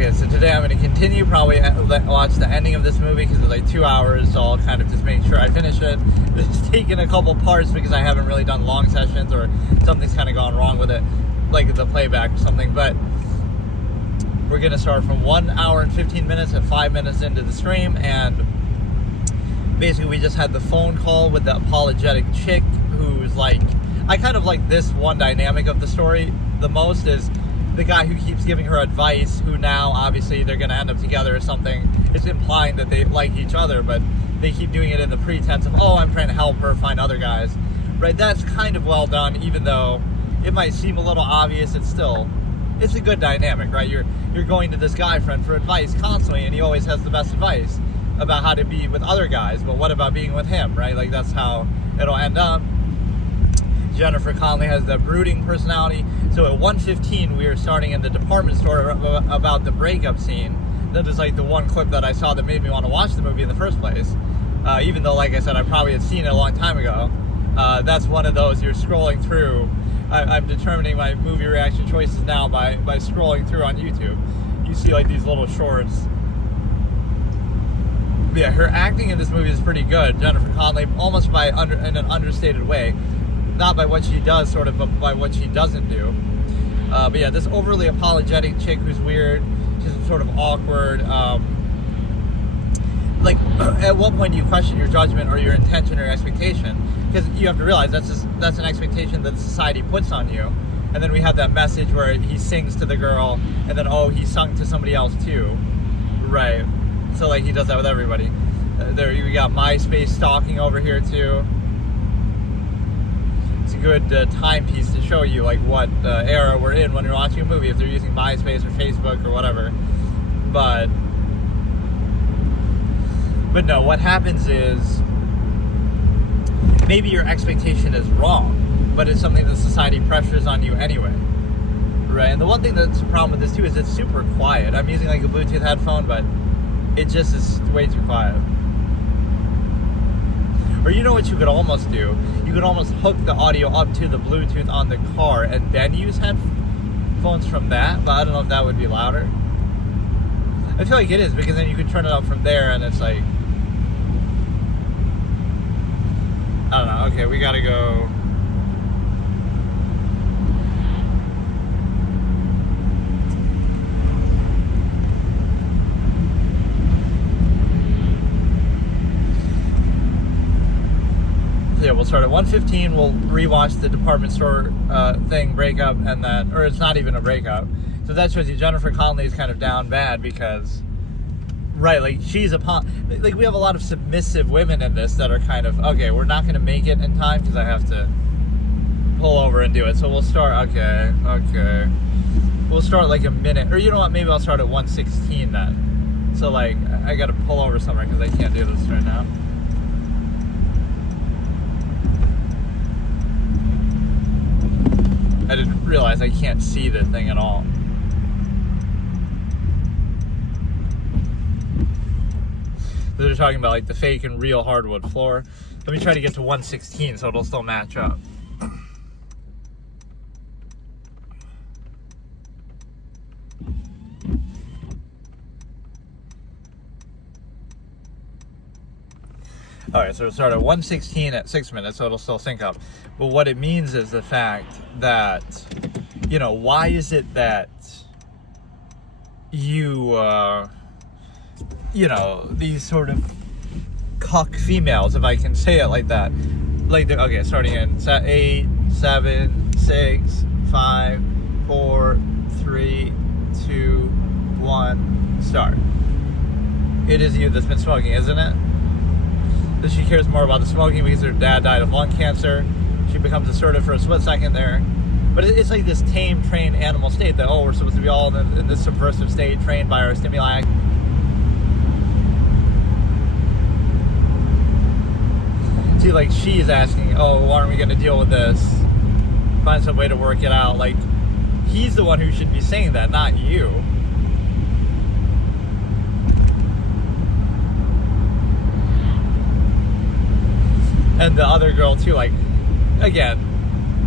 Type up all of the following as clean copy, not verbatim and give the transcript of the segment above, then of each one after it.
Okay, so today I'm going to continue, probably watch the ending of this movie because it's like 2 hours, so I'll kind of just make sure I finish it. It's taken a couple parts because I haven't really done long sessions or something's kind of gone wrong with it, like the playback or something, but we're going to start from 1 hour and 15 minutes and 5 minutes into the stream, and basically we just had the phone call with the apologetic chick who's like, I kind of like this one dynamic of the story the most is the guy who keeps giving her advice, who now obviously they're going to end up together or something. It's implying that they like each other, but they keep doing it in the pretense of, oh, I'm trying to help her find other guys, right? That's kind of well done, even though it might seem a little obvious. It's a good dynamic, right? You're going to this guy friend for advice constantly, and he always has the best advice about how to be with other guys, but what about being with him, right? Like, that's how it'll end up. Jennifer Connelly has the brooding personality. So at 1:15, we are starting in the department store about the breakup scene. That is like the one clip that I saw that made me want to watch the movie in the first place. Even though, like I said, I probably had seen it a long time ago. That's one of those you're scrolling through. I'm determining my movie reaction choices now by scrolling through on YouTube. You see like these little shorts. Yeah, her acting in this movie is pretty good. Jennifer Connelly, almost in an understated way. Not by what she does, sort of, but by what she doesn't do. But yeah, this overly apologetic chick who's weird, she's sort of awkward. Like, at what point do you question your judgment or your intention or your expectation? Because you have to realize that's an expectation that society puts on you. And then we have that message where he sings to the girl, and then, oh, he sung to somebody else too. Right. So, like, he does that with everybody. There, we got MySpace stalking over here too. It's a good timepiece to show you, like, what era we're in when you're watching a movie, if they're using MySpace or Facebook or whatever. But no, what happens is maybe your expectation is wrong, but it's something that society pressures on you anyway, right? And the one thing that's a problem with this too is it's super quiet. I'm using like a Bluetooth headphone, but it just is way too quiet. Or you know what you could almost do? You could almost hook the audio up to the Bluetooth on the car and then use headphones from that, but I don't know if that would be louder. I feel like it is, because then you could turn it up from there and it's like, I don't know. Okay, we gotta go. Yeah, we'll start at 1:15. We'll rewatch the department store thing breakup, and then, or it's not even a breakup. So that shows you Jennifer Connelly is kind of down bad because, right, like she's like we have a lot of submissive women in this that are kind of, okay, we're not going to make it in time because I have to pull over and do it. So we'll start, okay. We'll start like a minute, or you know what, maybe I'll start at 1:16 then. So like, I got to pull over somewhere because I can't do this right now. I didn't realize I can't see the thing at all. So they're talking about like the fake and real hardwood floor. Let me try to get to 1:16 so it'll still match up. Alright, so it'll start at 1:16 at 6 minutes, so it'll still sync up. But what it means is the fact that, you know, why is it that you, you know, these sort of cuck females, if I can say it like that, like, okay, starting in 8, 7, 6, 5, 4, 3, 2, 1, start. It is you that's been smoking, isn't it? That she cares more about the smoking because her dad died of lung cancer. She becomes assertive for a split second there. But it's like this tame, trained animal state that, oh, we're supposed to be all in this subversive state, trained by our stimuli. See, like, she's asking, oh, why aren't we going to deal with this? Find some way to work it out. Like, he's the one who should be saying that, not you. And the other girl too, like, again,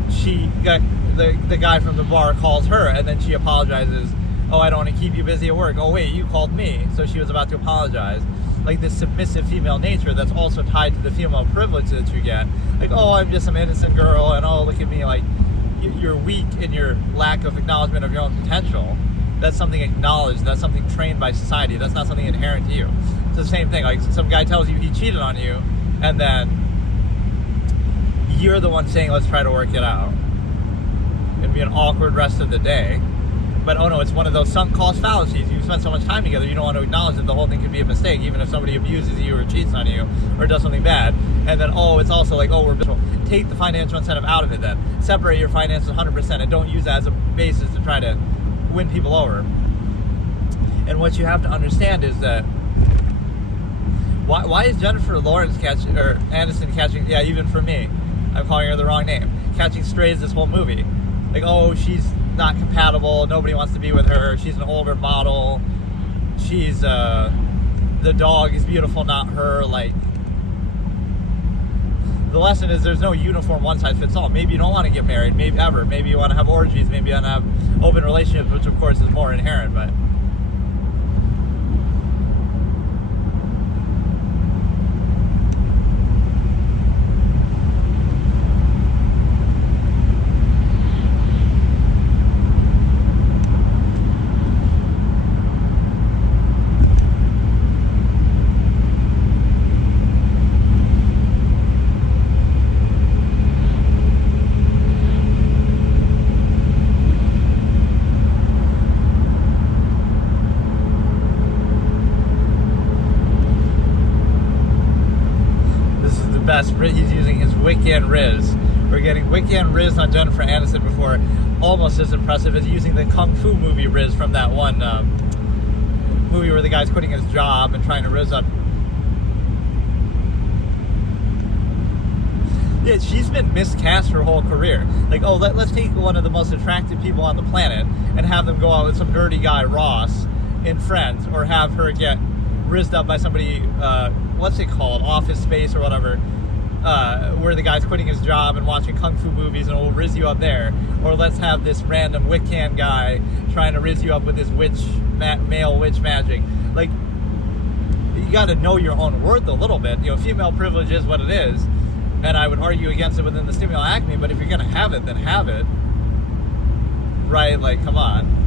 she got the guy from the bar calls her, and then she apologizes. oh, I don't want to keep you busy at work. Oh, wait, you called me. So she was about to apologize. Like this submissive female nature that's also tied to the female privilege that you get. Like, oh, I'm just some innocent girl, and oh, look at me. Like, you're weak in your lack of acknowledgement of your own potential. That's something acknowledged. That's something trained by society. That's not something inherent to you. It's the same thing. Like, some guy tells you he cheated on you, and then you're the one saying, let's try to work it out. It'd be an awkward rest of the day. But oh no, it's one of those sunk cost fallacies. You spend so much time together, you don't want to acknowledge that the whole thing could be a mistake, even if somebody abuses you or cheats on you or does something bad. And then, oh, it's also like, oh, we're take the financial incentive out of it then. Separate your finances 100% and don't use that as a basis to try to win people over. And what you have to understand is that why is Jennifer Lawrence catching, or Aniston catching, yeah, even for me, I'm calling her the wrong name, catching strays this whole movie. Like, oh, she's not compatible, nobody wants to be with her, she's an older model, she's the dog is beautiful, not her. Like, the lesson is there's no uniform one size fits all. Maybe you don't want to get married, maybe ever, maybe you want to have orgies, maybe you want to have open relationships, which of course is more inherent. But he's using his Wiccan Riz. We're getting Wiccan Riz on Jennifer Aniston before, almost as impressive as using the Kung Fu movie Riz from that one movie where the guy's quitting his job and trying to Riz up. Yeah, she's been miscast her whole career. Like, oh, let's take one of the most attractive people on the planet and have them go out with some dirty guy, Ross, in Friends, or have her get rizzed up by somebody, what's it called, Office Space or whatever, where the guy's quitting his job and watching Kung Fu movies and will rizz you up there. Or let's have this random Wiccan guy trying to rizz you up with his male witch magic. Like, you got to know your own worth a little bit. You know, female privilege is what it is, and I would argue against it within the Stimul Acme, but if you're going to have it, then have it. Right? Like, come on.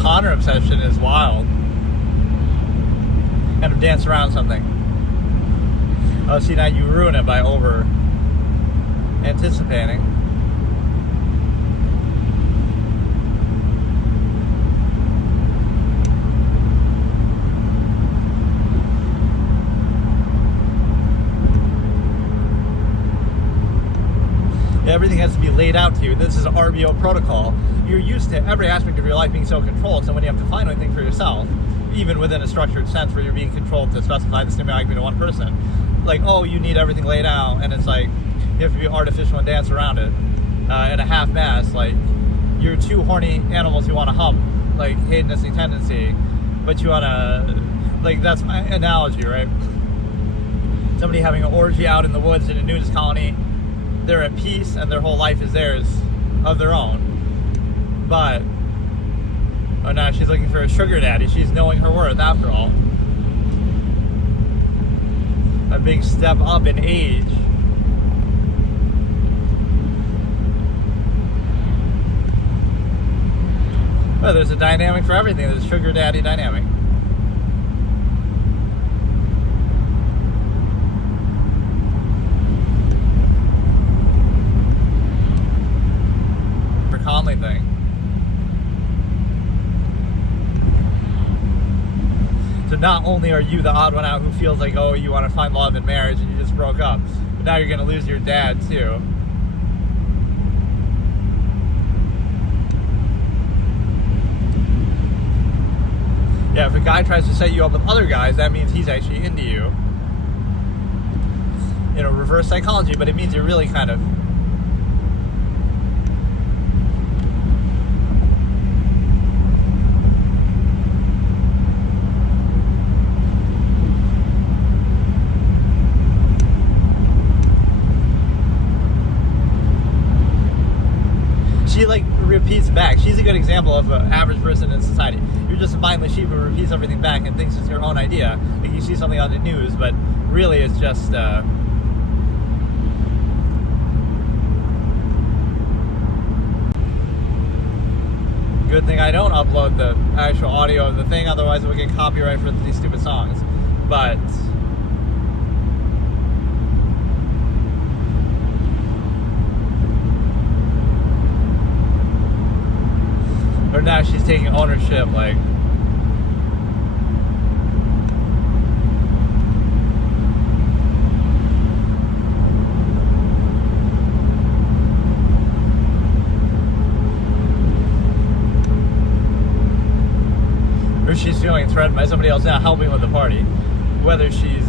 Connor obsession is wild. Kind of dance around something. Oh, see, now you ruin it by over anticipating. Everything has to be laid out to you. This is RBO protocol. You're used to every aspect of your life being so controlled, so when you have to find anything for yourself, even within a structured sense where you're being controlled to specify the Stimul Acme to one person, like, oh, you need everything laid out, and it's like, you have to be artificial and dance around it in a half-mast. Like, you're two horny animals who want to hump, like, hedonistic tendency, but you want to, like, that's my analogy, right? Somebody having an orgy out in the woods in a nudist colony, they're at peace and their whole life is theirs of their own. But, oh, now she's looking for a sugar daddy. She's knowing her worth after all. A big step up in age. Well, there's a dynamic for everything. There's a sugar daddy dynamic. Conley thing. So not only are you the odd one out who feels like, oh, you want to find love in marriage and you just broke up, but now you're going to lose your dad too. Yeah, if a guy tries to set you up with other guys, that means he's actually into you. You know, reverse psychology, but it means you're really kind of she like repeats back. She's a good example of an average person in society. You're just a mindless sheep who repeats everything back and thinks it's your own idea. Like you see something on the news, but really it's just good thing I don't upload the actual audio of the thing, otherwise it would get copyright for these stupid songs. But or now she's taking ownership, like or she's feeling threatened by somebody else now helping with the party. Whether she's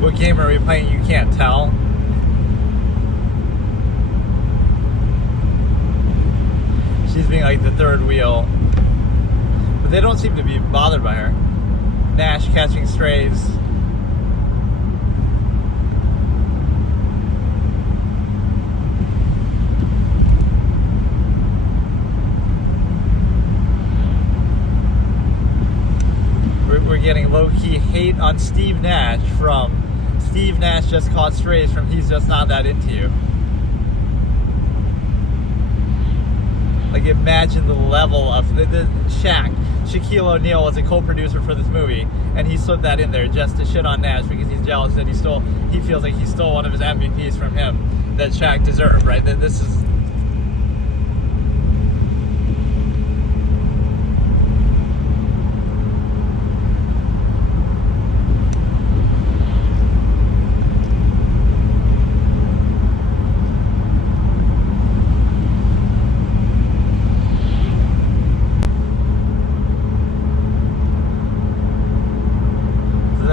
what game are we playing? You can't tell. She's being like the third wheel, but they don't seem to be bothered by her. Nash catching strays. We're getting low-key hate on Steve Nash from Steve Nash just caught strays from he's just not that into you. Like, imagine the level of the Shaquille O'Neal was a co-producer for this movie, and he slipped that in there just to shit on Nash because he's jealous that he feels like he stole one of his MVPs from him that Shaq deserved, right? That this is.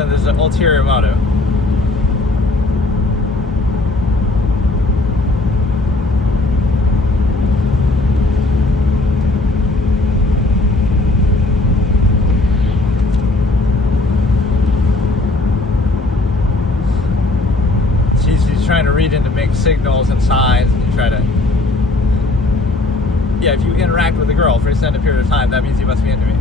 There's an ulterior motive. She's trying to read into mixed signals and signs, and you try to. Yeah, if you interact with a girl for an extended period of time, that means you must be into me.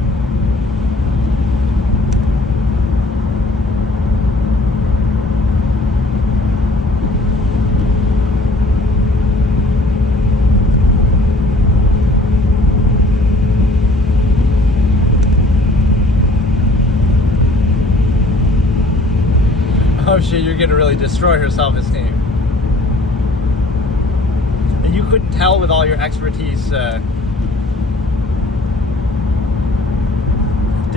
Oh shit, you're gonna really destroy her self-esteem. And you couldn't tell with all your expertise. To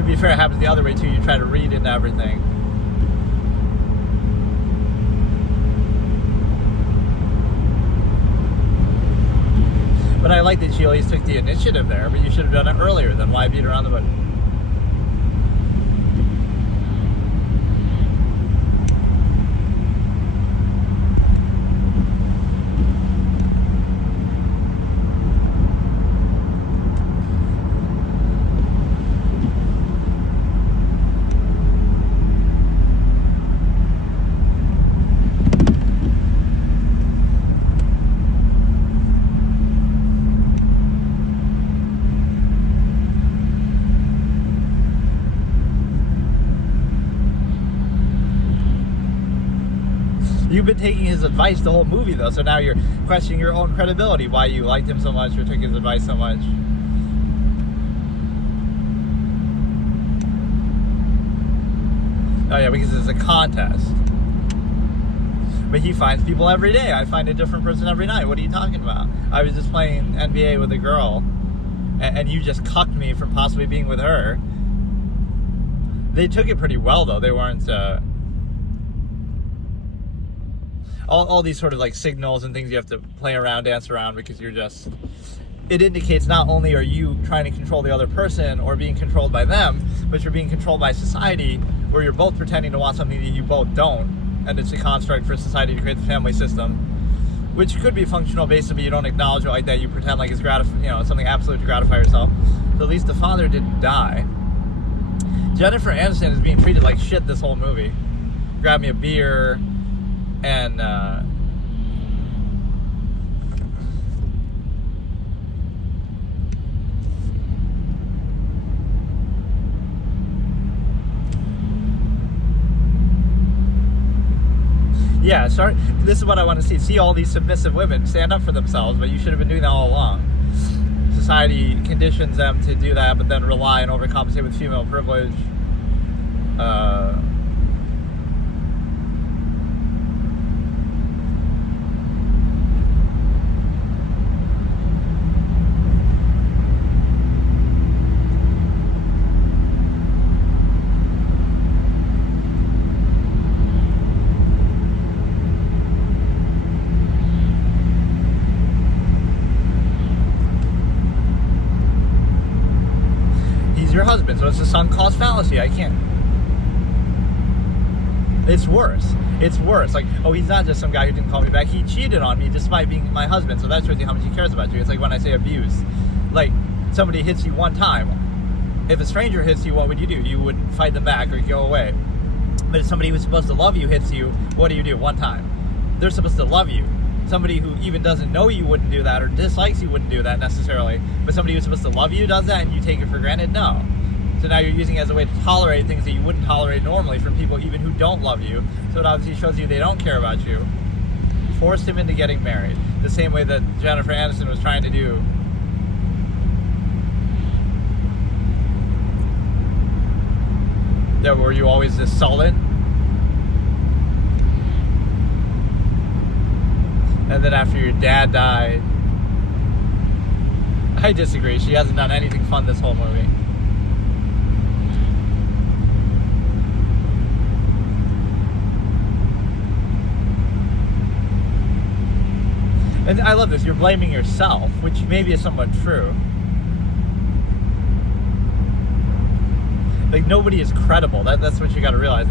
be fair, it happens the other way too. You try to read into everything. But I like that she at least took the initiative there, but you should have done it earlier. Then why beat around the bush? You've been taking his advice the whole movie, though, so now you're questioning your own credibility, why you liked him so much or took his advice so much. Oh yeah, because it's a contest. But he finds people every day. I find a different person every night. What are you talking about? I was just playing NBA with a girl, and you just cucked me from possibly being with her. They took it pretty well, though. They weren't... All these sort of like signals and things you have to play around, dance around, because you're just... It indicates not only are you trying to control the other person or being controlled by them, but you're being controlled by society, where you're both pretending to want something that you both don't. And it's a construct for society to create the family system. which could be functional based, but you don't acknowledge it like that. You pretend like it's something absolute to gratify yourself. So at least the father didn't die. Jennifer Aniston is being treated like shit this whole movie. Grab me a beer, and yeah, sorry. This is what I want to see. See all these submissive women stand up for themselves, but you should have been doing that all along. Society conditions them to do that, but then rely and overcompensate with female privilege. Your husband, so it's a sunk cost fallacy. I can't. It's worse. Like, oh, he's not just some guy who didn't call me back. He cheated on me despite being my husband. So that shows you how much he cares about you. It's like when I say abuse. Like, somebody hits you one time. If a stranger hits you, what would you do? You would fight them back or go away. But if somebody who's supposed to love you hits you, what do you do? One time. They're supposed to love you. Somebody who even doesn't know you wouldn't do that, or dislikes you wouldn't do that necessarily. But somebody who's supposed to love you does that, and you take it for granted? No. So now you're using it as a way to tolerate things that you wouldn't tolerate normally from people even who don't love you. So it obviously shows you they don't care about you. Forced him into getting married. The same way that Jennifer Aniston was trying to do. Yeah, were you always this sullen? And then after your dad died, I disagree. She hasn't done anything fun this whole movie. And I love this. You're blaming yourself, which maybe is somewhat true. Like, nobody is credible. That's what you got to realize.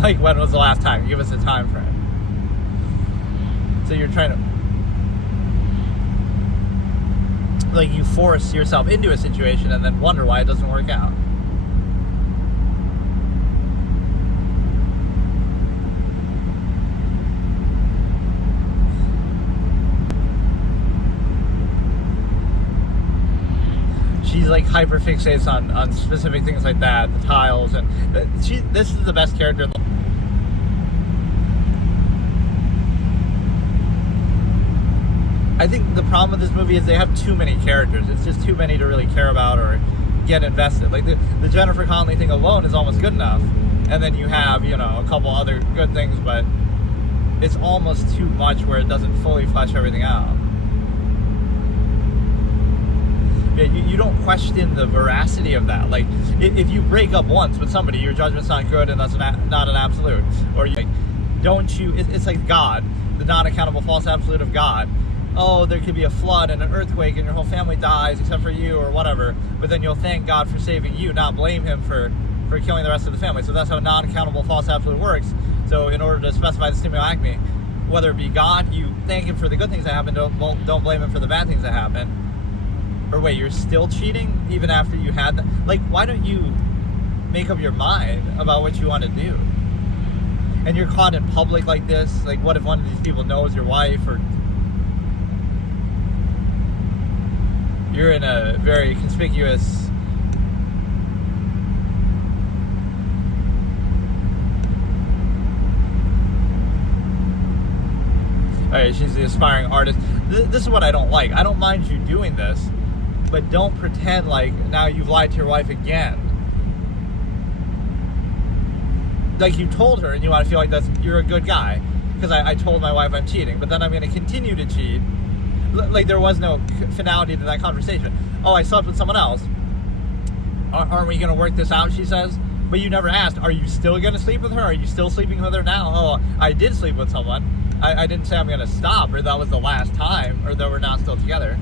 Like, when was the last time? Give us a time frame. So you're trying to, like, you force yourself into a situation and then wonder why it doesn't work out. She's like hyper fixates on specific things like that, the tiles, and this is the best character in the I think the problem with this movie is they have too many characters. It's just too many to really care about or get invested. Like the Jennifer Connelly thing alone is almost good enough. And then you have, a couple other good things, but it's almost too much where it doesn't fully flesh everything out. Yeah, you don't question the veracity of that. Like, if you break up once with somebody, your judgment's not good and that's not an absolute. Or, it's like God, the non-accountable false absolute of God. Oh, there could be a flood and an earthquake and your whole family dies except for you or whatever. But then you'll thank God for saving you, not blame him for killing the rest of the family. So that's how non-accountable false absolute works. So in order to specify the stimuli acme, whether it be God, you thank him for the good things that happen, don't blame him for the bad things that happen. Or wait, you're still cheating even after you had that? Like, why don't you make up your mind about what you want to do? And you're caught in public like this. Like, what if one of these people knows your wife, or you're in a very conspicuous Alright, she's the aspiring artist. This is what I don't like. I don't mind you doing this, but don't pretend like now you've lied to your wife again. Like, you told her and you want to feel like you're a good guy because I told my wife I'm cheating, but then I'm going to continue to cheat. Like, there was no finality to that conversation. Oh, I slept with someone else. Aren't we going to work this out, she says? But you never asked, are you still going to sleep with her? Are you still sleeping with her now? Oh, I did sleep with someone. I didn't say I'm going to stop, or that was the last time, or that we're not still together.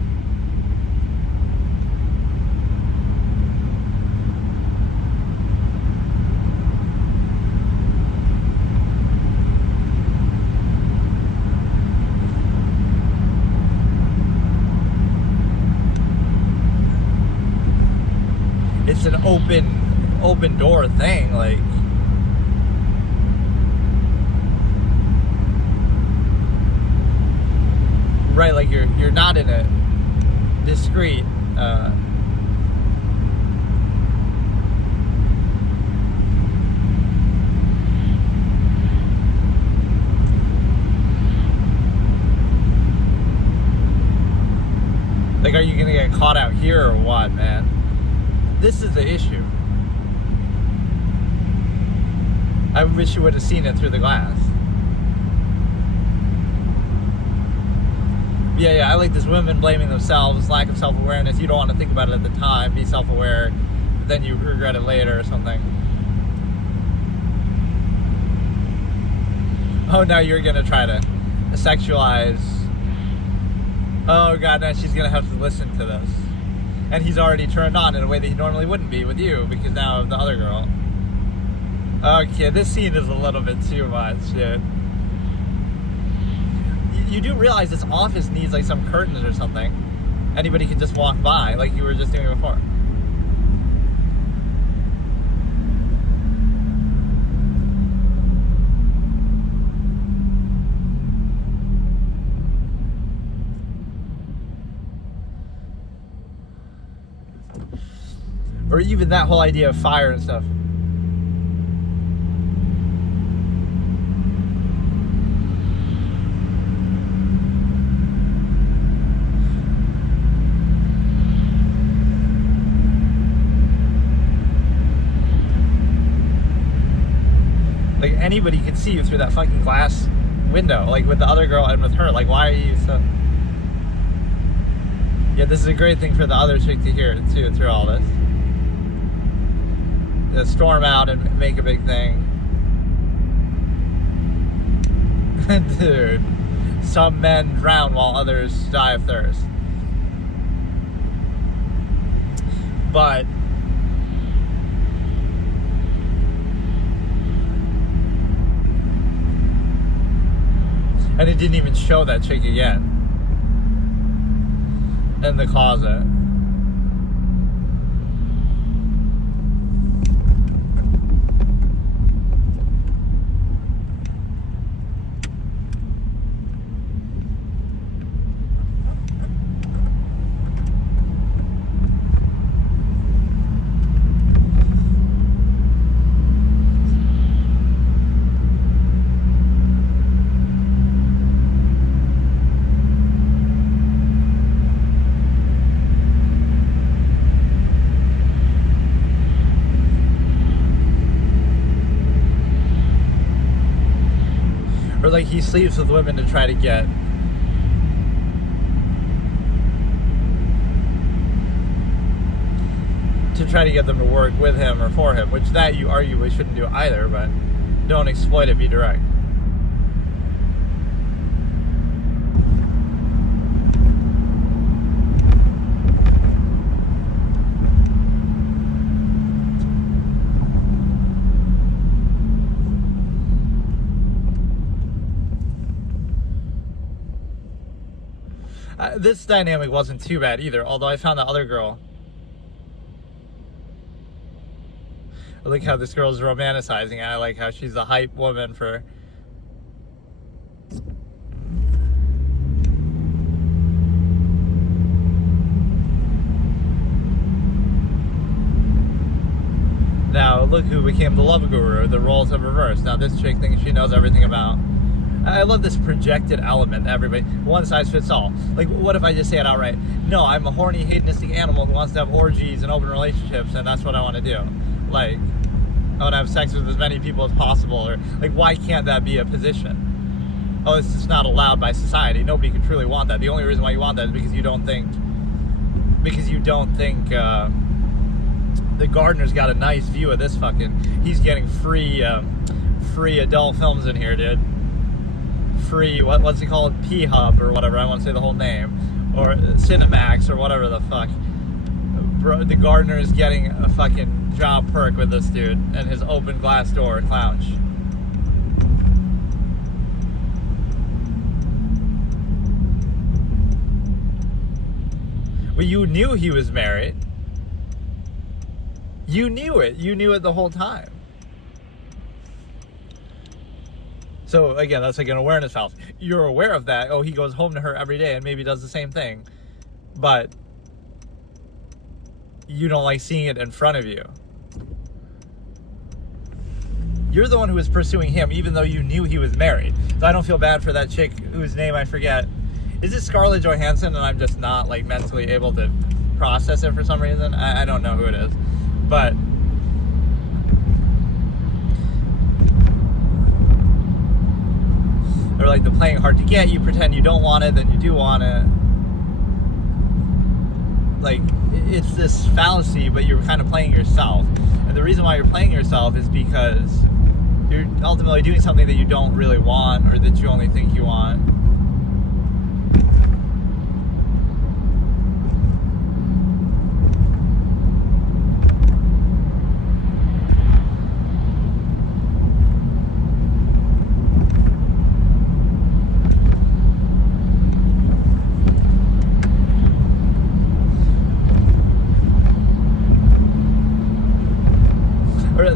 open door thing, like. Right, like you're not in a discreet like, are you gonna get caught out here or what, man? This is the issue. I wish you would have seen it through the glass. Yeah, I like this women blaming themselves, lack of self-awareness. You don't want to think about it at the time, be self-aware, but then you regret it later or something. Oh, now you're going to try to sexualize. Oh, God, now she's going to have to listen to this. And he's already turned on in a way that he normally wouldn't be with you, because now of the other girl. Okay, this scene is a little bit too much, dude. You do realize this office needs like some curtains or something. Anybody could just walk by, like you were just doing before. Or even that whole idea of fire and stuff. Like, anybody could see you through that fucking glass window, like with the other girl and with her. Like, why are you so... Yeah, this is a great thing for the other chick to hear, too, through all this. To storm out and make a big thing. Dude, some men drown while others die of thirst. But... and it didn't even show that chick again in the closet. Or like he sleeps with women to try to get them to work with him or for him, which that you arguably shouldn't do either, but don't exploit it, be direct. This dynamic wasn't too bad either, although I found the other girl. I like how this girl's romanticizing. I like how she's the hype woman for... Now, look who became the love guru. The roles have reversed. Now this chick thinks she knows everything about... I love this projected element. Everybody, one size fits all. Like, what if I just say it outright? No, I'm a horny, hedonistic animal who wants to have orgies and open relationships, and that's what I want to do. Like, I want to have sex with as many people as possible. Or, like, why can't that be a position? Oh, it's just not allowed by society. Nobody can truly want that. The only reason why you want that is because you don't think the gardener's got a nice view of this fucking... He's getting free adult films in here, dude. Free, what's it called? P-Hub or whatever, I want to say the whole name. Or Cinemax or whatever the fuck. Bro, the gardener is getting a fucking job perk with this dude and his open glass door lounge. Well, you knew he was married. You knew it. You knew it the whole time. So again, that's like an awareness fallacy. You're aware of that. Oh, he goes home to her every day and maybe does the same thing, but you don't like seeing it in front of you. You're the one who was pursuing him, even though you knew he was married. So I don't feel bad for that chick whose name I forget. Is it Scarlett Johansson? And I'm just not like mentally able to process it for some reason. I don't know who it is, but or like the playing hard to get. You pretend you don't want it, then you do want it. Like, it's this fallacy, but you're kind of playing yourself. And the reason why you're playing yourself is because you're ultimately doing something that you don't really want, or that you only think you want.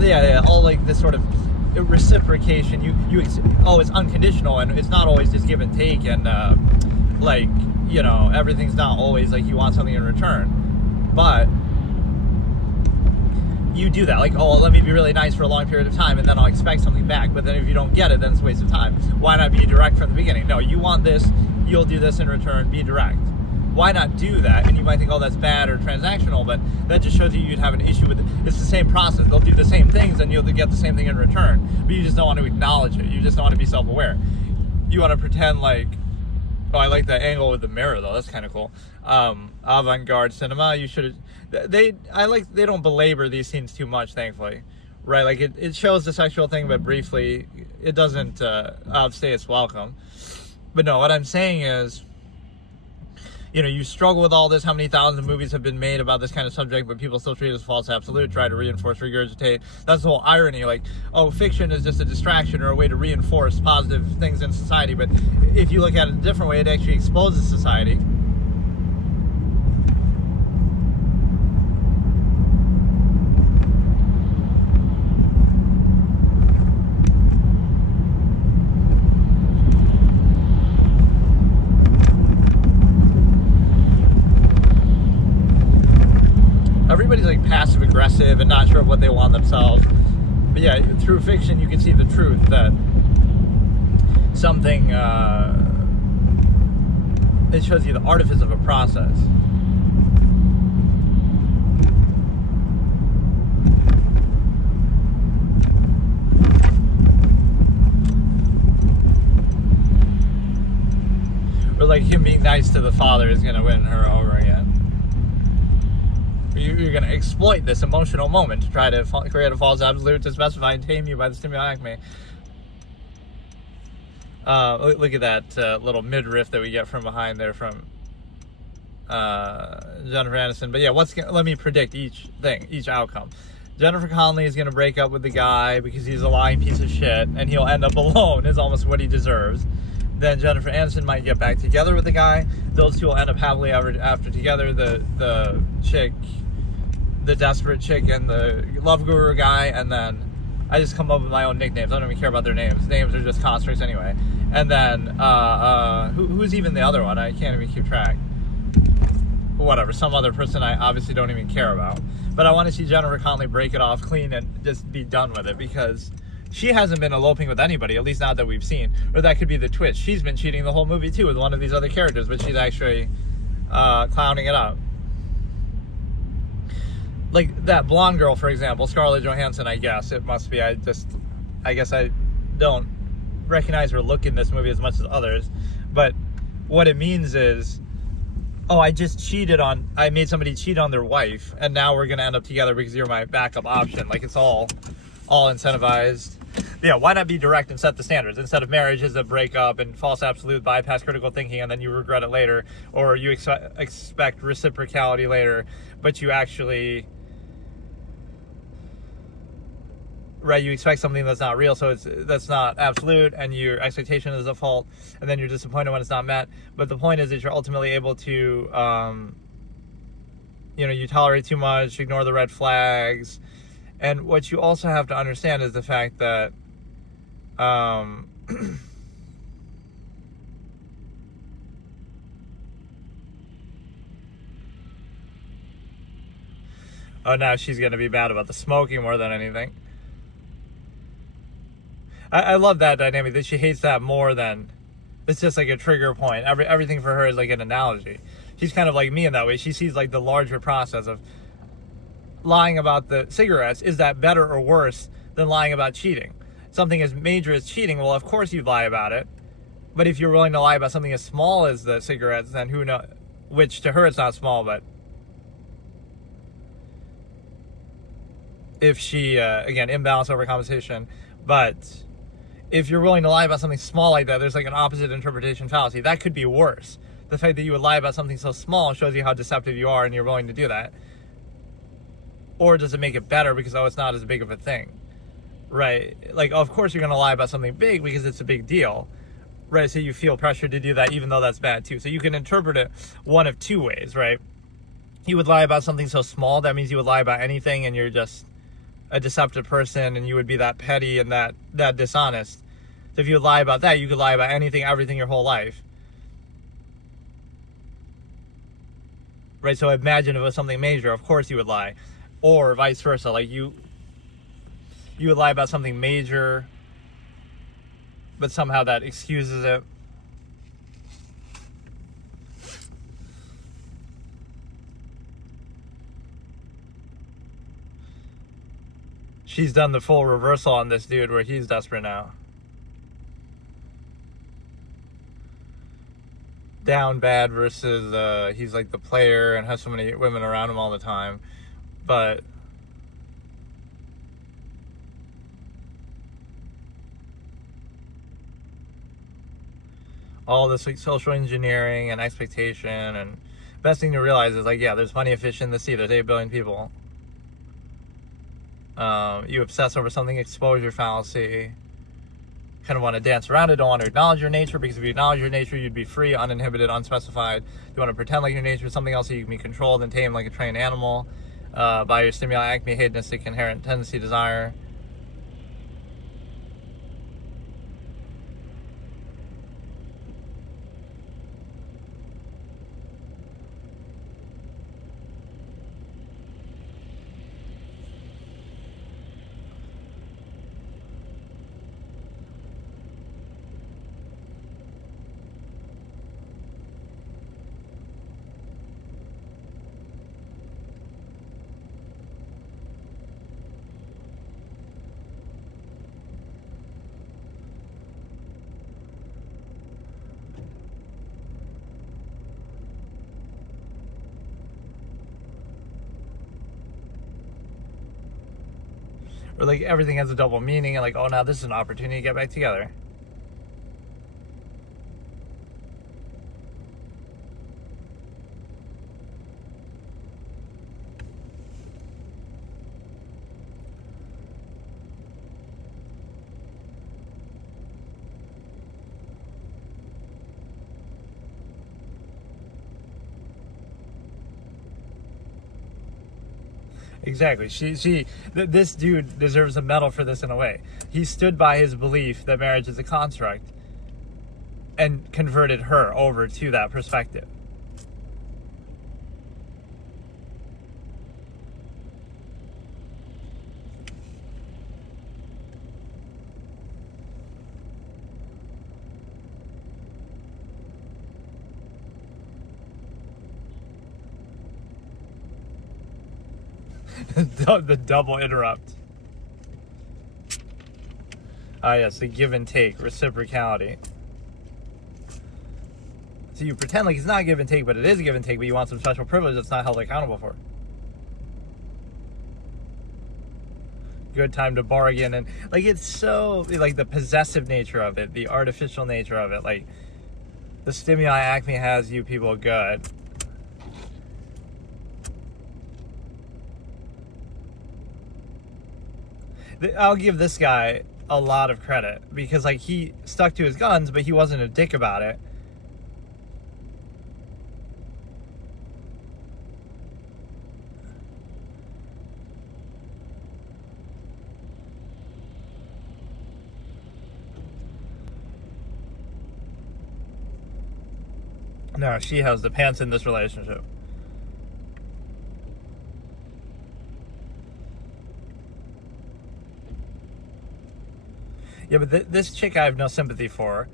Yeah, all like this sort of reciprocation. It's unconditional, and it's not always just give and take, and like, you know, everything's not always like you want something in return, but you do that, like, oh, let me be really nice for a long period of time, and then I'll expect something back. But then if you don't get it, then it's a waste of time. Why not be direct from the beginning? No, you want this, you'll do this in return. Be direct. Why not do that? And you might think, oh, that's bad or transactional, but that just shows you you'd have an issue with it. It's the same process. They'll do the same things and you'll get the same thing in return, but you just don't want to acknowledge it. You just don't want to be self-aware. You want to pretend like, oh, I like that angle with the mirror though. That's kind of cool. Avant-garde cinema. You should. They don't belabor these scenes too much, thankfully, right? Like it shows the sexual thing, but briefly. It doesn't outstay its welcome. But no, what I'm saying is, you know, you struggle with all this. How many thousands of movies have been made about this kind of subject, but people still treat it as false absolute, try to reinforce, regurgitate. That's the whole irony. Like, oh, fiction is just a distraction or a way to reinforce positive things in society. But if you look at it a different way, it actually exposes society. Everybody's like passive aggressive and not sure of what they want themselves. But yeah, through fiction you can see the truth that something it shows you the artifice of a process. Or like him being nice to the father is gonna win her over again. You're going to exploit this emotional moment to try to create a false absolute to specify and tame you by the stimuli acme. Look at that little midriff that we get from behind there from Jennifer Aniston. But yeah, let me predict each outcome. Jennifer Connelly is going to break up with the guy because he's a lying piece of shit, and he'll end up alone, is almost what he deserves. Then Jennifer Aniston might get back together with the guy. Those two will end up happily ever after together. The chick, the desperate chick, and the love guru guy, and then I just come up with my own nicknames. I don't even care about their names. Names are just constructs anyway. And then who's even the other one? I can't even keep track. Whatever, some other person I obviously don't even care about. But I want to see Jennifer Connelly break it off clean and just be done with it, because she hasn't been eloping with anybody, at least not that we've seen. Or that could be the twist. She's been cheating the whole movie too with one of these other characters, but she's actually clowning it up. Like that blonde girl, for example, Scarlett Johansson, I guess it must be. I guess I don't recognize her look in this movie as much as others. But what it means is, oh, I made somebody cheat on their wife, and now we're going to end up together because you're my backup option. Like, it's all incentivized. Yeah, why not be direct and set the standards? Instead of marriage is a breakup and false absolute, bypass critical thinking, and then you regret it later, or you expect reciprocality later, but you actually... Right, you expect something that's not real, so that's not absolute, and your expectation is a fault, and then you're disappointed when it's not met. But the point is that you're ultimately able to you tolerate too much, ignore the red flags. And what you also have to understand is the fact that oh, now she's going to be mad about the smoking more than anything. I love that dynamic, that she hates that more than... It's just like a trigger point. Everything for her is like an analogy. She's kind of like me in that way. She sees like the larger process of lying about the cigarettes. Is that better or worse than lying about cheating? Something as major as cheating, well, of course you'd lie about it. But if you're willing to lie about something as small as the cigarettes, then who knows? Which to her it's not small, but if she, again, imbalance over compensation, but if you're willing to lie about something small like that, there's like an opposite interpretation fallacy. That could be worse. The fact that you would lie about something so small shows you how deceptive you are and you're willing to do that. Or does it make it better because, oh, it's not as big of a thing? Right? Like, of course you're going to lie about something big because it's a big deal. Right? So you feel pressured to do that even though that's bad too. So you can interpret it one of two ways, right? You would lie about something so small, that means you would lie about anything and you're just a deceptive person and you would be that petty and that dishonest. So if you would lie about that, you could lie about anything, everything your whole life. Right? So imagine if it was something major, of course you would lie. Or vice versa, like you would lie about something major, but somehow that excuses it. She's done the full reversal on this dude where he's desperate now. Down bad versus he's like the player and has so many women around him all the time. But all this like social engineering and expectation, and best thing to realize is like, yeah, there's plenty of fish in the sea. There's 8 billion people. You obsess over something, exposure fallacy. Kind of want to dance around it, don't want to acknowledge your nature, because if you acknowledge your nature, you'd be free, uninhibited, unspecified. You want to pretend like your nature is something else, so you can be controlled and tamed like a trained animal by your stimuli, acme, hedonistic, inherent tendency, desire. Or like everything has a double meaning, and like, oh, now this is an opportunity to get back together. Exactly. This dude deserves a medal for this in a way. He stood by his belief that marriage is a construct and converted her over to that perspective. The double interrupt. Yes, the give and take, reciprocality. So you pretend like it's not give and take, but it is give and take, but you want some special privilege that's not held accountable for. Good time to bargain, and like it's so like the possessive nature of it, the artificial nature of it, like the stimuli acme has you people good. I'll give this guy a lot of credit because like he stuck to his guns, but he wasn't a dick about it. No, she has the pants in this relationship. Yeah, but this chick I have no sympathy for.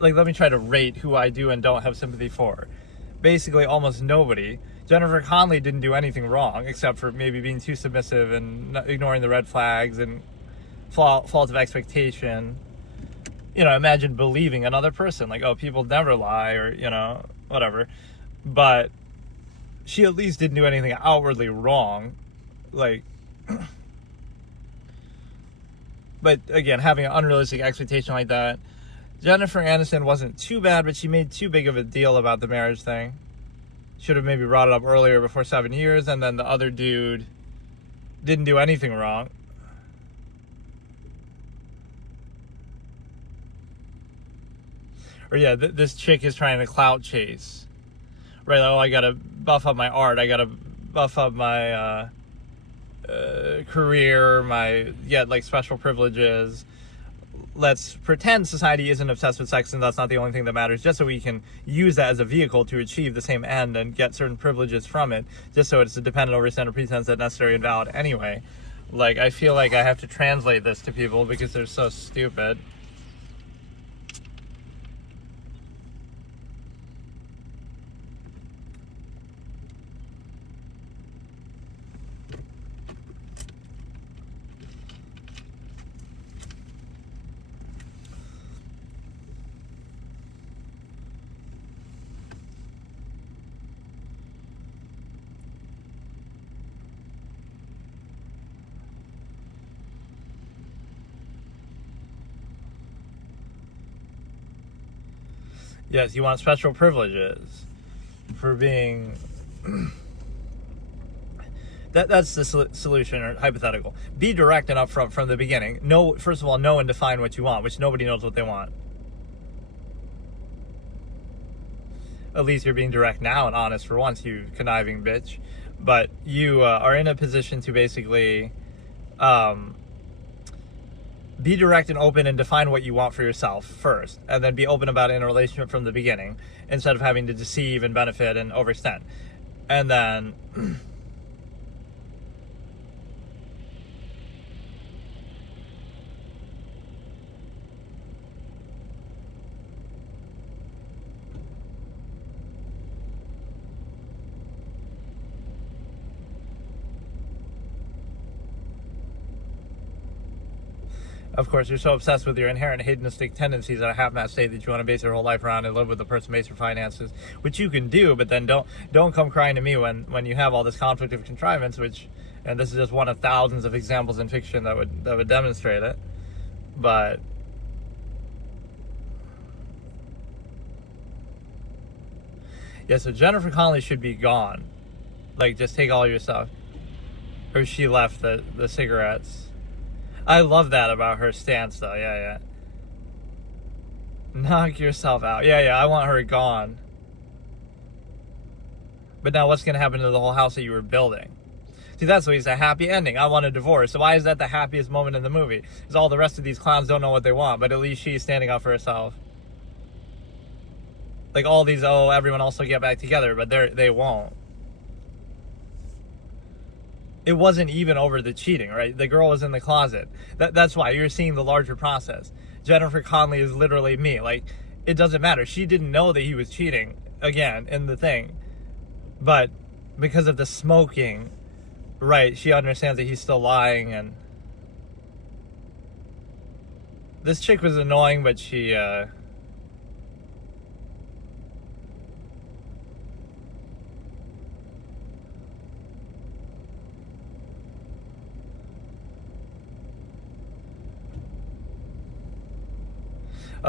Like, let me try to rate who I do and don't have sympathy for. Basically, almost nobody. Jennifer Connelly didn't do anything wrong, except for maybe being too submissive and ignoring the red flags and fault of expectation. You know, imagine believing another person. Like, oh, people never lie, or, you know, whatever. But she at least didn't do anything outwardly wrong. Like... But again, having an unrealistic expectation like that. Jennifer Aniston wasn't too bad, but she made too big of a deal about the marriage thing. Should have maybe brought it up earlier, before 7 years, and then the other dude didn't do anything wrong. Or yeah, this chick is trying to clout chase. Right, like, oh, I gotta buff up my art, I gotta buff up my career, like special privileges. Let's pretend society isn't obsessed with sex and that's not the only thing that matters, just so we can use that as a vehicle to achieve the same end and get certain privileges from it, just so it's a dependent over standard pretense that's necessary and valid anyway. Like, I feel like I have to translate this to people because they're so stupid. Yes, you want special privileges for being... That's the solution, or hypothetical. Be direct and upfront from the beginning. First of all, know and define what you want, which nobody knows what they want. At least you're being direct now and honest for once, you conniving bitch. But you are in a position to basically... be direct and open and define what you want for yourself first, and then be open about it in a relationship from the beginning, instead of having to deceive and benefit and overextend. And then of course, you're so obsessed with your inherent hedonistic tendencies at a half-mast state that you want to base your whole life around and live with the person based your finances, which you can do, but then don't come crying to me when you have all this conflict of contrivance, and this is just one of thousands of examples in fiction that would demonstrate it. But yeah, so Jennifer Connelly should be gone. Like, just take all your stuff. Or she left the cigarettes. I love that about her stance, though. Yeah. Knock yourself out. Yeah, I want her gone. But now what's going to happen to the whole house that you were building? See, that's what he's a happy ending. I want a divorce. So why is that the happiest moment in the movie? Because all the rest of these clowns don't know what they want, but at least she's standing up for herself. Like, all these, everyone else will get back together, but they won't. It wasn't even over the cheating, right? The girl was in the closet. That's why you're seeing the larger process. Jennifer Connelly is literally me. Like, it doesn't matter. She didn't know that he was cheating, again, in the thing. But because of the smoking, right, she understands that he's still lying. And this chick was annoying, but she...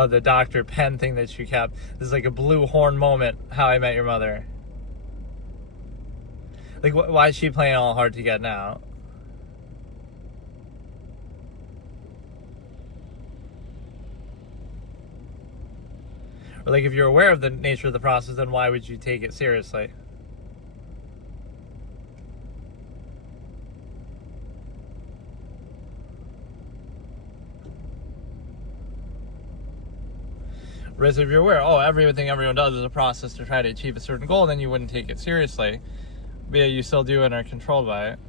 the Dr. Penn thing that she kept. This is like a blue horn moment, How I Met Your Mother. Like, why is she playing all hard to get now? Or like, if you're aware of the nature of the process, then why would you take it seriously? Whereas if you're aware, everything everyone does is a process to try to achieve a certain goal, then you wouldn't take it seriously. But yeah, you still do and are controlled by it.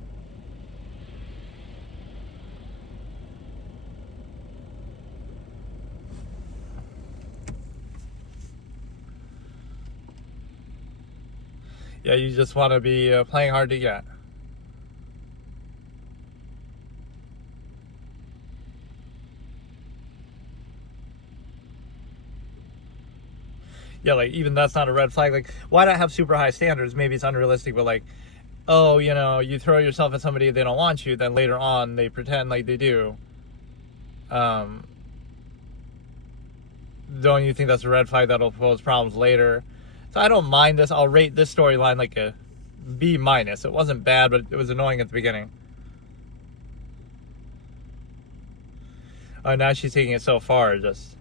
Yeah, you just want to be playing hard to get. Yeah, like, even that's not a red flag. Like, why not have super high standards? Maybe it's unrealistic, but like, oh, you throw yourself at somebody, they don't want you, then later on they pretend like they do. Don't you think that's a red flag that'll pose problems later? So I don't mind this. I'll rate this storyline like a B-. It wasn't bad, but it was annoying at the beginning. Oh, now she's taking it so far, just...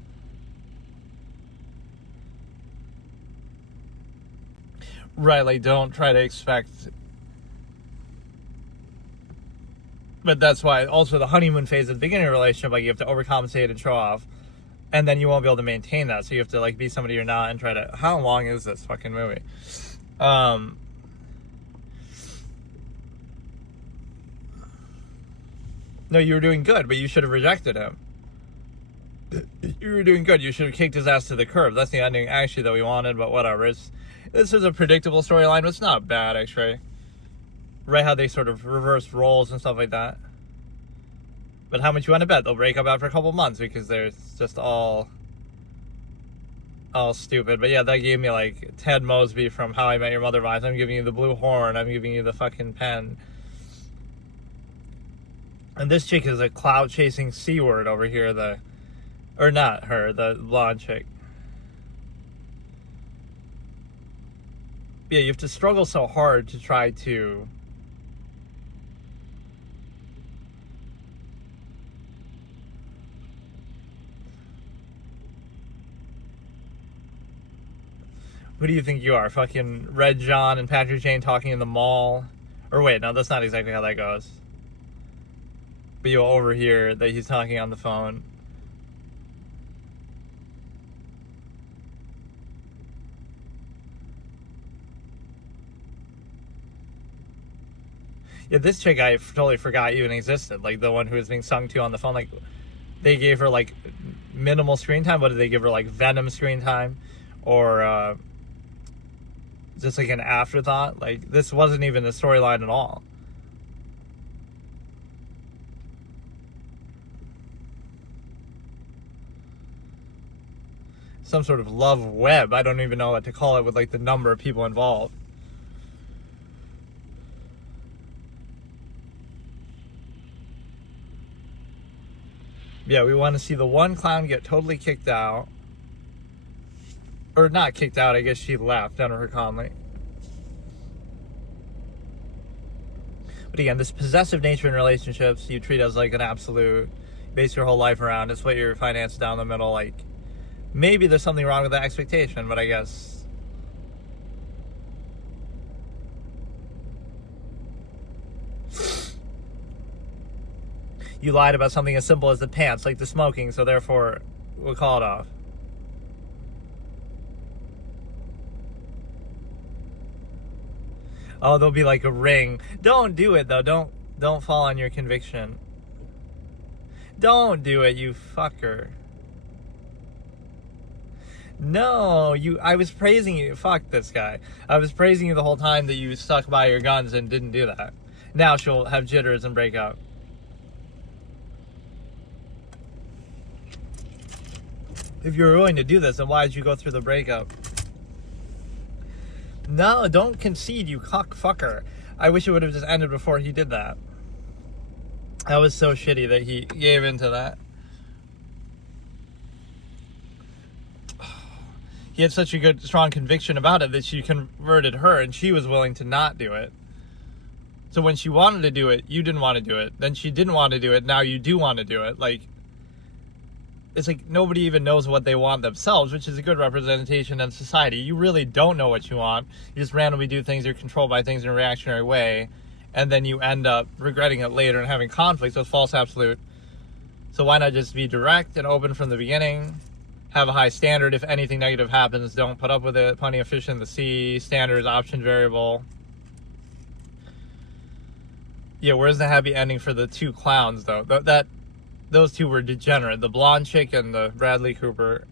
Right, like, don't try to expect... But that's why, also the honeymoon phase at the beginning of a relationship, like, you have to overcompensate and show off, and then you won't be able to maintain that, so you have to, like, be somebody you're not and try to... How long is this fucking movie? No, you were doing good, but you should have rejected him. You were doing good. You should have kicked his ass to the curb. That's the ending, actually, that we wanted, but whatever. This is a predictable storyline, but it's not bad, actually. Right, how they sort of reverse roles and stuff like that. But how much you want to bet? They'll break up after a couple months because they're just all stupid. But yeah, that gave me, like, Ted Mosby from How I Met Your Mother vibes. I'm giving you the blue horn. I'm giving you the fucking pen. And this chick is a cloud-chasing C-word over here, or not her, the blonde chick. Yeah, you have to struggle so hard to try to... Who do you think you are? Fucking Red John and Patrick Jane talking in the mall? Or wait, no, that's not exactly how that goes. But you'll overhear that he's talking on the phone. Yeah, this chick I totally forgot even existed. Like, the one who was being sung to on the phone. Like, they gave her, like, minimal screen time. What did they give her, like, Venom screen time? Or, just, like, an afterthought? Like, this wasn't even the storyline at all. Some sort of love web. I don't even know what to call it with, like, the number of people involved. Yeah, we want to see the one clown get totally kicked out. Or not kicked out, I guess she left, Jennifer Connelly. But again, this possessive nature in relationships, you treat as like an absolute, base your whole life around. It's what you're financed down the middle, like, maybe there's something wrong with that expectation, but I guess... You lied about something as simple as the pants, like the smoking, so therefore we'll call it off. Oh, there'll be like a ring. Don't do it, though. Don't fall on your conviction. Don't do it, you fucker. No, I was praising you. Fuck this guy. I was praising you the whole time that you stuck by your guns and didn't do that. Now she'll have jitters and break up. If you were willing to do this, then why did you go through the breakup? No, don't concede, you cock fucker. I wish it would have just ended before he did that. That was so shitty that he gave into that. He had such a good, strong conviction about it that she converted her, and she was willing to not do it. So when she wanted to do it, you didn't want to do it. Then she didn't want to do it, now you do want to do it. Like, it's like nobody even knows what they want themselves, which is a good representation in society. You really don't know what you want. You just randomly do things, you're controlled by things in a reactionary way, and then you end up regretting it later and having conflict. So it's false absolute. So why not just be direct and open from the beginning? have a high standard. If anything negative happens, don't put up with it. Plenty of fish in the sea. Standard is option variable. Yeah, where's the happy ending for the two clowns, though? Those two were degenerate. The blonde chick and the Bradley Cooper.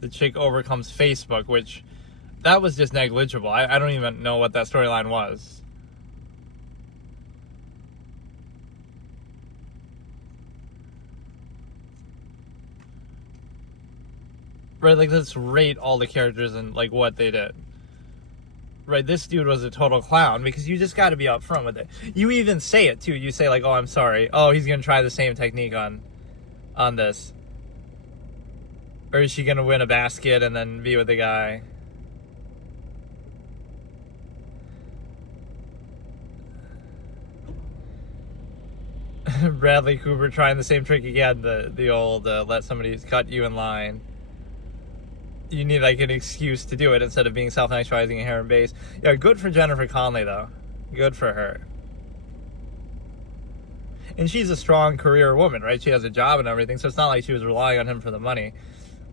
The chick overcomes Facebook, which, that was just negligible. I don't even know what that storyline was. Right, like, let's rate all the characters and, like, what they did. Right, this dude was a total clown, because you just got to be upfront with it. You even say it, too. You say, like, oh, I'm sorry. Oh, he's going to try the same technique on this. Or is she going to win a basket and then be with the guy? Bradley Cooper trying the same trick again. The old let somebody cut you in line. You need, like, an excuse to do it instead of being self-actualizing and hair and base. Yeah, good for Jennifer Connelly, though. Good for her. And she's a strong career woman, right? She has a job and everything, so it's not like she was relying on him for the money.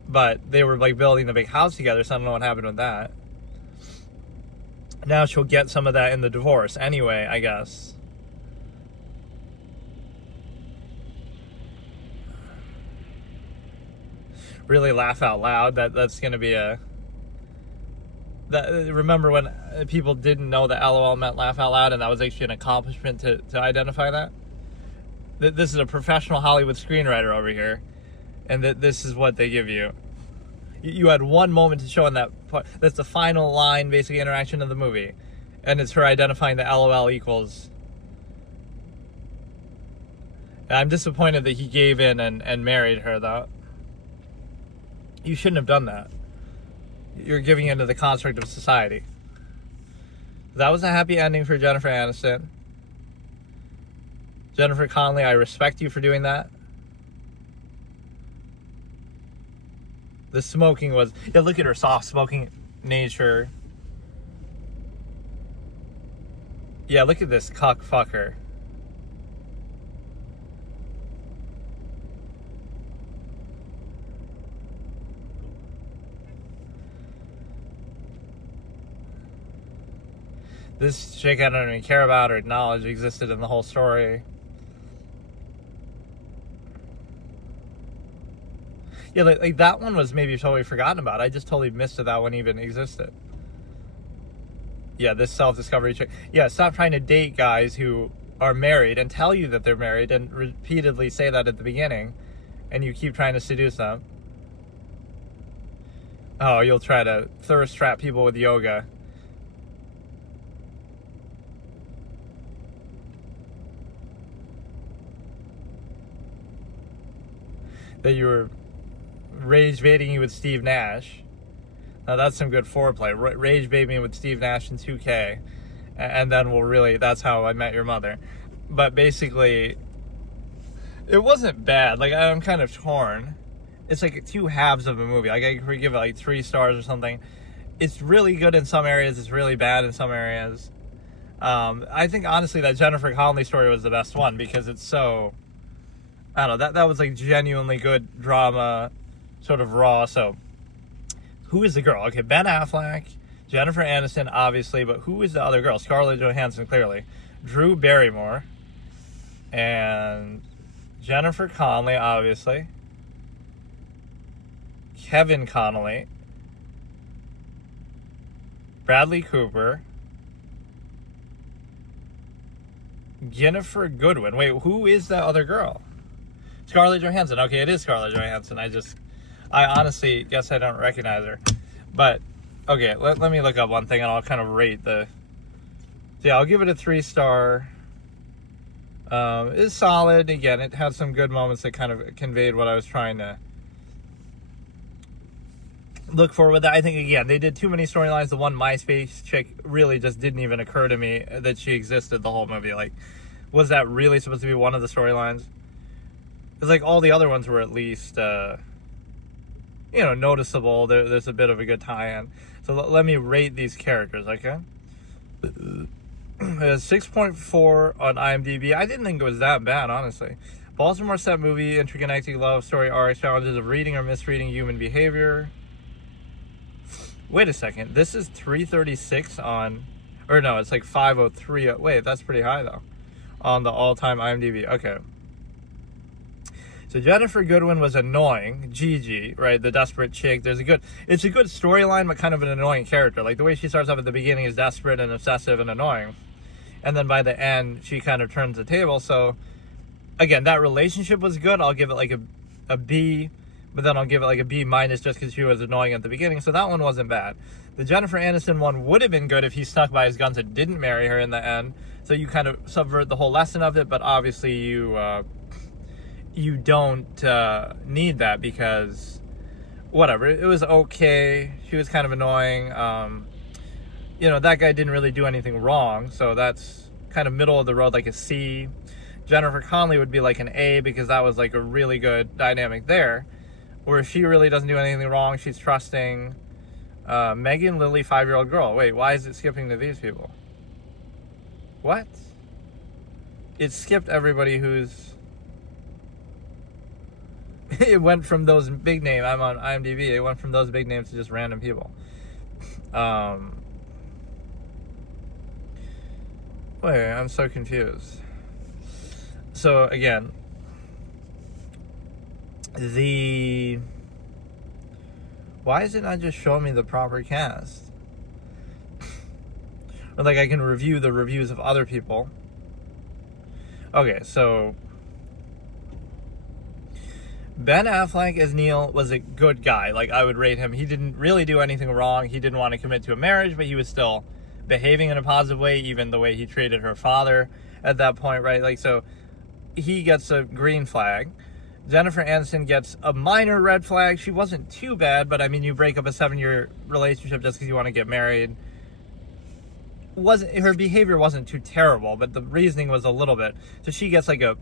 But they were, like, building the big house together, so I don't know what happened with that. Now she'll get some of that in the divorce anyway, I guess. Really laugh out loud. That's going to be remember when people didn't know that LOL meant laugh out loud, and that was actually an accomplishment to identify that? This is a professional Hollywood screenwriter over here, and this is what they give you. You had one moment to show in that part. That's the final line, basically, interaction of the movie, and it's her identifying the LOL equals. And I'm disappointed that he gave in and married her, though. You shouldn't have done that. You're giving into the construct of society. That was a happy ending for Jennifer Aniston. Jennifer Connelly, I respect you for doing that. The smoking was... Yeah, look at her soft smoking nature. Yeah, look at this cuck fucker. This chick I don't even care about or acknowledge existed in the whole story. Yeah, like that one was maybe totally forgotten about. I just totally missed that that one even existed. Yeah, this self-discovery chick. Yeah, stop trying to date guys who are married and tell you that they're married and repeatedly say that at the beginning, and you keep trying to seduce them. Oh, you'll try to thirst trap people with yoga. That you were rage baiting you with Steve Nash. Now that's some good foreplay. Rage bait me with Steve Nash in 2K, and then we'll really. That's how I met your mother. But basically, it wasn't bad. Like, I'm kind of torn. It's like two halves of a movie. Like, I could give it like 3 stars or something. It's really good in some areas. It's really bad in some areas. I think honestly that Jennifer Connelly story was the best one because it's so. I don't know, that was like genuinely good drama, sort of raw. So, who is the girl? Okay, Ben Affleck, Jennifer Aniston, obviously, but who is the other girl? Scarlett Johansson, clearly. Drew Barrymore, and Jennifer Connelly, obviously. Kevin Connolly, Bradley Cooper, Jennifer Goodwin. Wait, who is that other girl? Scarlett Johansson. Okay, it is Scarlett Johansson. I honestly guess I don't recognize her. But, okay, let me look up one thing and I'll kind of rate the... Yeah, I'll give it a 3-star. It's solid. Again, it had some good moments that kind of conveyed what I was trying to look for with that. I think, again, they did too many storylines. The one MySpace chick really just didn't even occur to me that she existed the whole movie. Like, was that really supposed to be one of the storylines? It's like all the other ones were at least, noticeable. There's a bit of a good tie-in. So let me rate these characters, okay? It has 6.4 on IMDb. I didn't think it was that bad, honestly. Baltimore set movie, interconnecting love story arc, challenges of reading or misreading human behavior. Wait a second. This is 336 on... Or no, it's like 503. Wait, that's pretty high, though. On the all-time IMDb. Okay. So Jennifer Goodwin was annoying. Gigi, right? The desperate chick. It's a good storyline, but kind of an annoying character. Like, the way she starts off at the beginning is desperate and obsessive and annoying. And then by the end, she kind of turns the table. So, again, that relationship was good. I'll give it like a B, but then I'll give it like a B minus just because she was annoying at the beginning. So that one wasn't bad. The Jennifer Aniston one would have been good if he stuck by his guns and didn't marry her in the end. So you kind of subvert the whole lesson of it, but obviously you don't need that because whatever. It was okay. She was kind of annoying. That guy didn't really do anything wrong, so that's kind of middle of the road, like a C. Jennifer Connelly would be like an A because that was like a really good dynamic there, where she really doesn't do anything wrong. She's trusting. Megan Lilly, 5-year-old girl. Wait, why is it skipping to these people? What? It skipped everybody who's... It went from those big names. I'm on IMDb. It went from those big names to just random people. Wait, I'm so confused. So, again, why is it not just showing me the proper cast? Or like I can review the reviews of other people. Okay, so Ben Affleck as Neil was a good guy. Like, I would rate him. He didn't really do anything wrong. He didn't want to commit to a marriage, but he was still behaving in a positive way, even the way he treated her father at that point, right? Like, so he gets a green flag. Jennifer Aniston gets a minor red flag. She wasn't too bad, but I mean, you break up a 7-year relationship just because you want to get married. Her behavior wasn't too terrible, but the reasoning was a little bit. So she gets like a...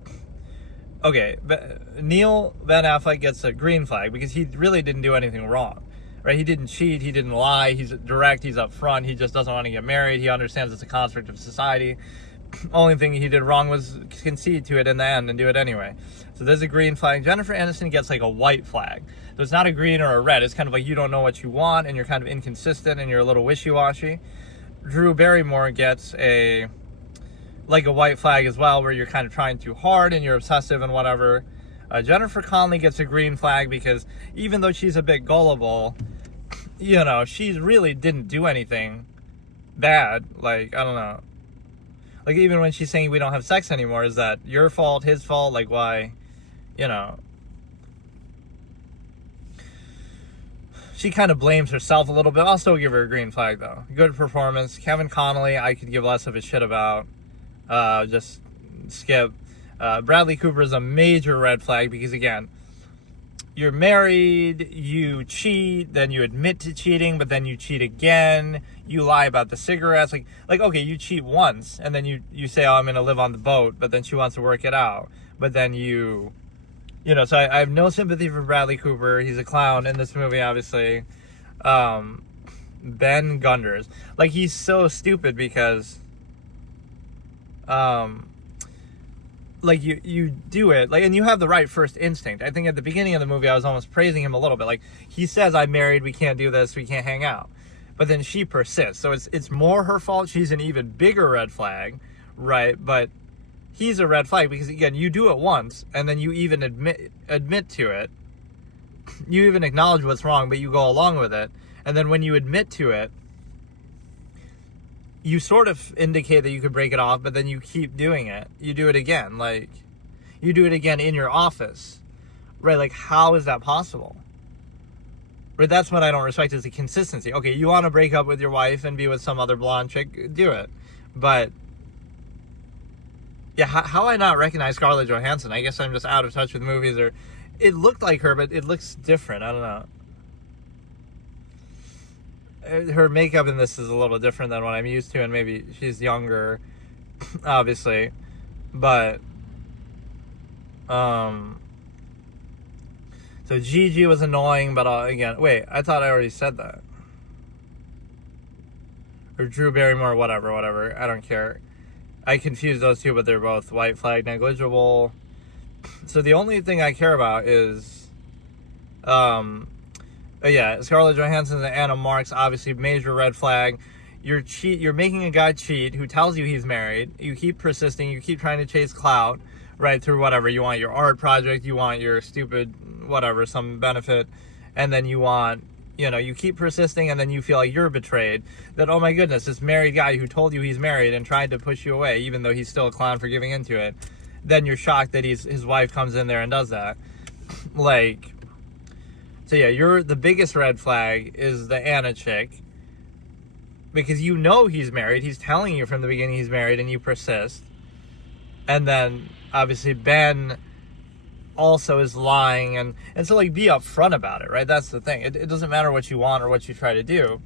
Okay, Ben Affleck gets a green flag because he really didn't do anything wrong, right? He didn't cheat, he didn't lie, he's direct, he's upfront, he just doesn't want to get married, he understands it's a construct of society. Only thing he did wrong was concede to it in the end and do it anyway. So there's a green flag. Jennifer Aniston gets like a white flag. So it's not a green or a red. It's kind of like you don't know what you want and you're kind of inconsistent and you're a little wishy-washy. Drew Barrymore gets a white flag as well, where you're kind of trying too hard and you're obsessive and whatever. Jennifer Connelly gets a green flag because even though she's a bit gullible, she really didn't do anything bad. Like, I don't know. Like, even when she's saying we don't have sex anymore, is that your fault, his fault? Like, why? She kind of blames herself a little bit. I'll still give her a green flag, though. Good performance. Kevin Connolly, I could give less of a shit about. Just skip. Bradley Cooper is a major red flag because, again, you're married, you cheat, then you admit to cheating, but then you cheat again, you lie about the cigarettes, like okay, you cheat once, and then you say, oh, I'm going to live on the boat, but then she wants to work it out, but then so I have no sympathy for Bradley Cooper. He's a clown in this movie, obviously. Ben Gunders, like, he's so stupid because, like, you do it, like, and you have the right first instinct. I think at the beginning of the movie, I was almost praising him a little bit. Like, he says, I'm married, we can't do this, we can't hang out. But then she persists. So it's more her fault. She's an even bigger red flag, right? But he's a red flag because, again, you do it once, and then you even admit to it. You even acknowledge what's wrong, but you go along with it. And then when you admit to it, you sort of indicate that you could break it off, but then you keep doing it. You do it again. Like, you do it again in your office. Right? Like, how is that possible? Right? That's what I don't respect, is the consistency. Okay, you want to break up with your wife and be with some other blonde chick, do it. But, yeah, how I not recognize Scarlett Johansson? I guess I'm just out of touch with movies, or it looked like her, but it looks different. I don't know. Her makeup in this is a little different than what I'm used to, and maybe she's younger, obviously, but so Gigi was annoying, but again, wait, I thought I already said that. or Drew Barrymore, whatever. I don't care. I confuse those two, but they're both white flag negligible. So the only thing I care about is, Scarlett Johansson and Anna Marks, obviously major red flag. You're making a guy cheat who tells you he's married. You keep persisting. You keep trying to chase clout, right, through whatever. You want your art project. You want your stupid whatever, some benefit. And then you want, you keep persisting, and then you feel like you're betrayed. That, oh my goodness, this married guy who told you he's married and tried to push you away, even though he's still a clown for giving into it. Then you're shocked that his wife comes in there and does that. The biggest red flag is the Anna chick. Because he's married. He's telling you from the beginning he's married, and you persist. And then, obviously, Ben also is lying. And so, be upfront about it, right? That's the thing. It doesn't matter what you want or what you try to do.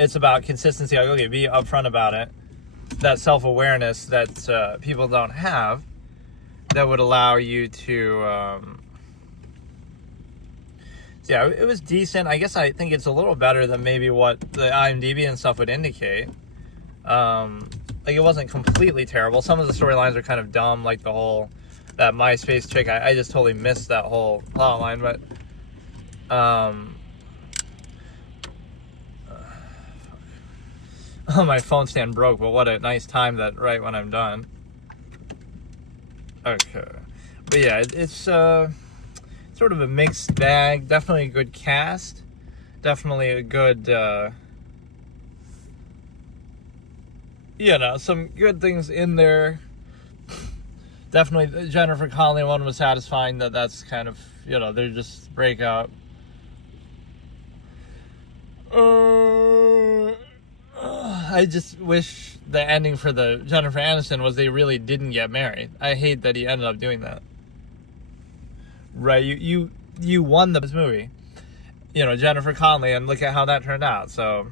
It's about consistency. Be upfront about it. That self-awareness that people don't have, that would allow you to... it was decent. I guess I think it's a little better than maybe what the IMDb and stuff would indicate. It wasn't completely terrible. Some of the storylines are kind of dumb, like that MySpace chick. I just totally missed that whole plot line, but my phone stand broke, but what a nice time that right when I'm done. Okay. But yeah, it's sort of a mixed bag. Definitely a good cast. Definitely a good, some good things in there. Definitely the Jennifer Connelly one was satisfying. That's kind of, they're just breakout. I just wish the ending for the Jennifer Aniston was they really didn't get married. I hate that he ended up doing that. Right, you won this movie, Jennifer Connelly, and look at how that turned out. So